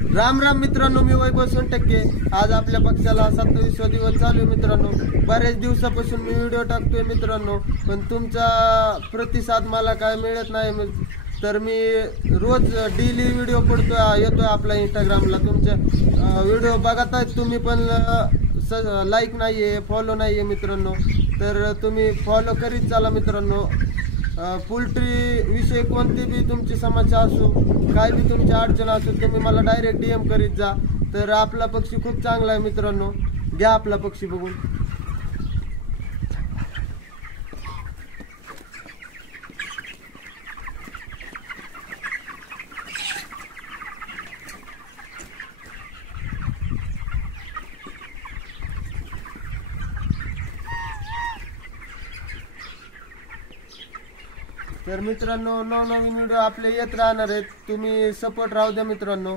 राम राम मित्रांनो, मी वैभव सोनटक्के। आज आपल्या पक्षाला 27वा दिवस चालू आहे मित्रांनो। बरेच दिवसापासून मी व्हिडिओ टाकतोय मित्रांनो, पण तुमचा प्रतिसाद मला काय मिळत नाही। तर मी रोज डेली व्हिडिओ येतोय आपल्या इंस्टाग्रामला। तुमचे व्हिडिओ बघत आहेत तुम्ही, पण लाईक नाहीये, फॉलो नाहीये मित्रांनो। तर तुम्ही फॉलो करीत चला मित्रांनो। पोल्ट्री विषयी कोणती बी तुमची समस्या असो, काय बी तुमची अडचण असो, तुम्ही मला डायरेक्ट DM करीत जा। तर आपला पक्षी खूप चांगला आहे मित्रांनो, घ्या आपला पक्षी बघून। तर मित्रांनो, नवनवीन व्हिडिओ आपले येत राहणार आहेत, तुम्ही सपोर्ट राहू द्या मित्रांनो।